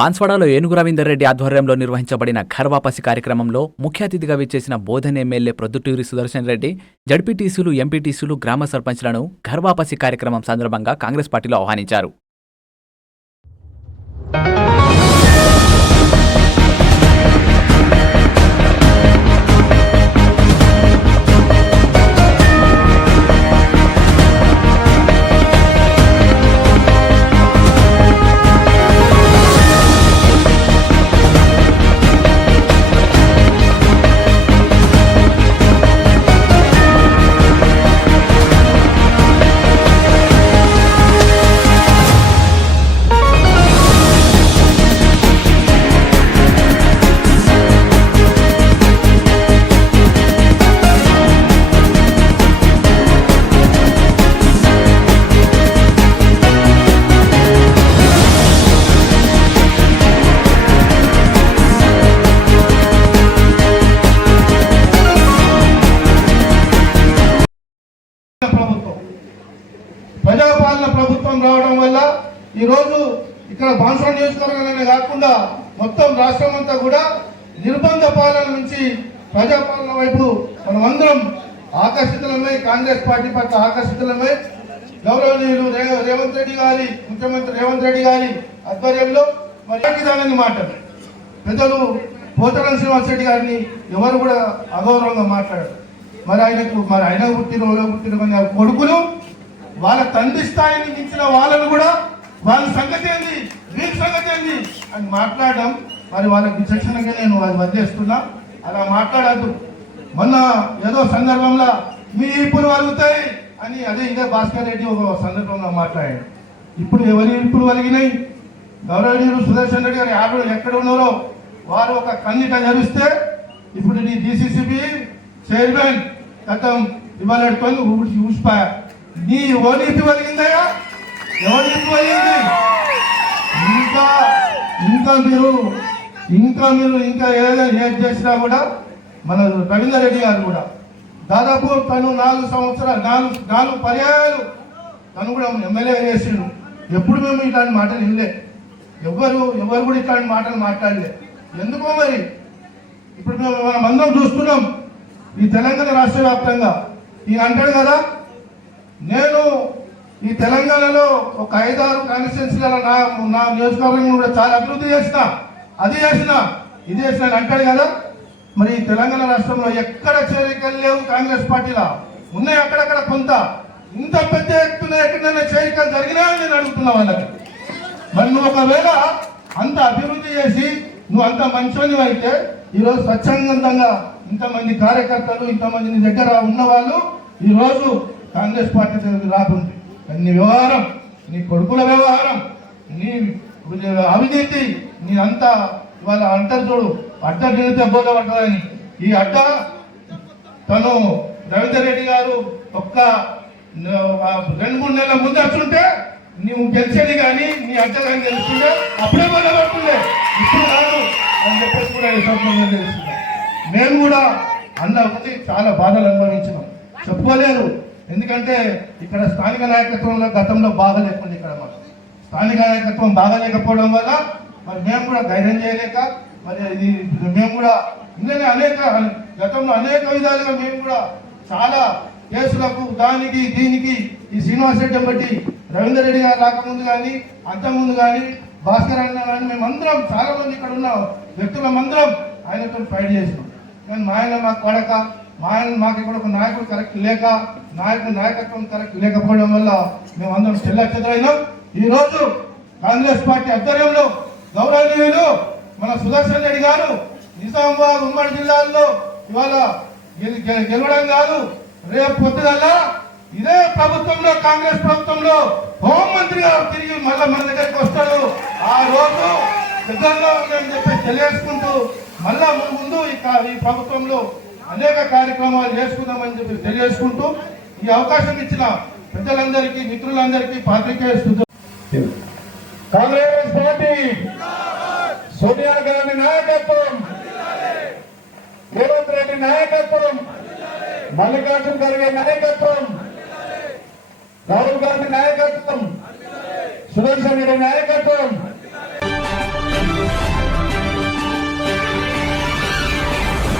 బాన్స్వాడలో ఏనుగు రవీందర్ రెడ్డి ఆధ్వర్యంలో నిర్వహించబడిన ఘర్ వాపసి కార్యక్రమంలో ముఖ్య అతిథిగా విచ్చేసిన బోధన్ ఎమ్మెల్యే ప్రొద్దుటూరి సుదర్శన్ రెడ్డి జడ్పీటీసీలు, ఎంపీటీసీలు, గ్రామ సర్పంచ్లను ఘర్ వాపసి కార్యక్రమం సందర్భంగా కాంగ్రెస్ పార్టీలో ఆహ్వానించారు. ప్రజాపాలన ప్రభుత్వం రావడం వల్ల ఈరోజు ఇక్కడ బాన్స్వాడ నియోజకవర్గాలనే కాకుండా మొత్తం రాష్ట్రం అంతా కూడా నిర్బంధ పాలన నుంచి ప్రజాపాలన వైపు మనం అందరం ఆకర్షితులమై, కాంగ్రెస్ పార్టీ పట్ల ఆకర్షితులమై గౌరవనీయులు రేవంత్ రెడ్డి గారి, ముఖ్యమంత్రి రేవంత్ రెడ్డి గారి ఆధ్వర్యంలో మరి మాట్లాడారు. పెద్దలు పోచారం శ్రీనివాస్ రెడ్డి గారిని ఎవరు కూడా అగౌరవంగా మాట్లాడారు. మరి ఆయన పుట్టిన కొడుకులు వాళ్ళ తండ్రి స్థాయిని మించిన వాళ్ళను కూడా వాళ్ళ సంగతి ఏంది, వీరి సంగతి ఏంది అని మాట్లాడడం మరి వాళ్ళకి విచక్షణగా నేను అది వదిలేస్తున్నా. అలా మాట్లాడద్దు. మొన్న ఏదో సందర్భంలో మీ ఇప్పుడు వలుగుతాయి అని అదే ఇంకా భాస్కర్ రెడ్డి ఒక సందర్భంలో మాట్లాడాడు. ఇప్పుడు ఎవరి ఇప్పుడు వలిగినాయి? గౌరవనీయులు సుదర్శన్ రెడ్డి గారు యాభై ఎక్కడ ఉన్నారో వారు ఒక కన్నిట జరిస్తే ఇప్పుడు నీ డిసిసిబి చైర్మన్ గతం ఇవ్వాలడుకొని ఊసిపోయా. నీ ఓనీపి వలిగిందయా? ఎవరికి వలిగింది? ఇంకా మీరు ఏది చేసినా కూడా మన రవీందర్ రెడ్డి గారు కూడా దాదాపు తను 4 సంవత్సరాలు 4 పర్యాయాలు తను కూడా ఎమ్మెల్యే చేసిండు. ఎప్పుడు మేము ఇట్లాంటి మాటలు వినలే. ఎవరు కూడా ఇట్లాంటి మాటలు మాట్లాడలే. ఎందుకో మరి ఇప్పుడు మనం అందరం చూస్తున్నాం ఈ తెలంగాణ రాష్ట్ర వ్యాప్తంగా. ఈయన అంటాడు కదా, నేను ఈ తెలంగాణలో ఒక 5-6 కాన్స్టిట్యున్సీలలో నా నియోజకవర్గం కూడా చాలా అభివృద్ధి చేసిన, అది చేసిన, ఇది చేసిన అంటాడు కదా. మరి తెలంగాణ రాష్ట్రంలో ఎక్కడ చేరికలు లేవు కాంగ్రెస్ పార్టీలా ఉన్నాయి. అక్కడక్కడ కొంత, ఇంత పెద్ద ఎత్తున ఎక్కడైనా చేరికలు జరిగినా నేను అడుగుతున్నా వాళ్ళకి. మరి నువ్వు ఒకవేళ అంత అభివృద్ధి చేసి నువ్వు అంత మంచోని అయితే ఈరోజు స్వచ్ఛందంగా ఇంతమంది కార్యకర్తలు, ఇంతమంది నీ దగ్గర ఉన్న వాళ్ళు ఈరోజు కాంగ్రెస్ పార్టీ రాకుంది. నీ వ్యవహారం, నీ కొడుకుల వ్యవహారం, నీ అవినీతి, నీ అంతా ఇవాళ అంటారు చూడు, అడ్డ నిలితే బోధపడ్డదని. ఈ అడ్డ తను రవీందర్ రెడ్డి గారు ఒక్క 2-3 నెలల ముందు వచ్చుంటే నువ్వు గెలిచేది కానీ నీ అడ్డ కానీ గెలుస్తుంటే అప్పుడే బోధపడుతుండే. ఇప్పుడు కాదు అని చెప్పేసి కూడా ఈ సందర్భంగా తెలుస్తున్నాం. మేము కూడా అన్నది చాలా బాధలు అనుభవించినాం, చెప్పుకోలేదు. ఎందుకంటే ఇక్కడ స్థానిక నాయకత్వంలో గతంలో బాగలేకుండా, ఇక్కడ మాకు స్థానిక నాయకత్వం బాగలేకపోవడం వల్ల మరి మేము కూడా ధైర్యం చేయలేక మరి ఇది మేము కూడా గతంలో అనేక విధాలుగా మేము కూడా చాలా కేసులకు దానికి దీనికి ఈ శ్రీనివాస్ రెడ్డి బట్టి రవీందర్ రెడ్డి గారు రాకముందు కానీ అంతకుముందు కానీ భాస్కర్ అన్న కానీ మేమందరం చాలా మంది ఇక్కడ ఉన్న వ్యక్తులమందరం ఆయనతో ఫైట్ చేసినాం. కానీ మా ఆయన మాకు పడక, మాకు ఇక్కడ ఒక నాయకుడు కరెక్ట్ లేక, నాయకత్వం కరెక్ట్ లేకపోవడం వల్ల మేమందరం చెల్లచెదరైనాం. ఈరోజు కాంగ్రెస్ పార్టీ ఆధ్వర్యంలో గౌరవనీయులు మన సుదర్శన్ రెడ్డి గారు నిజామాబాద్ ఉమ్మడి జిల్లాల్లో ఇవాళ గెలవడం కాదు, రేపు పొద్దుగల్లా ఇదే ప్రభుత్వంలో, కాంగ్రెస్ ప్రభుత్వంలో హోంమంత్రిగా తిరిగి మళ్ళీ మన దగ్గరికి వస్తాడు. ఆ రోజు సిద్ధంగా ఉందని చెప్పి తెలియజేసుకుంటూ మళ్ళా ముందు ఈ ప్రభుత్వంలో అనేక కార్యక్రమాలు చేసుకుందామని చెప్పి తెలియజేసుకుంటూ ఈ అవకాశం ఇచ్చిన పెద్దలందరికీ, మిత్రులందరికీ, పాత్రికేయ కాంగ్రెస్ పార్టీ సోనియా గాంధీ నాయకత్వం, రేవంత్ రెడ్డి నాయకత్వం, మల్లికార్జున ఖర్గే నాయకత్వం, రాహుల్ గాంధీ నాయకత్వం, సుదర్శన్ రెడ్డి నాయకత్వం,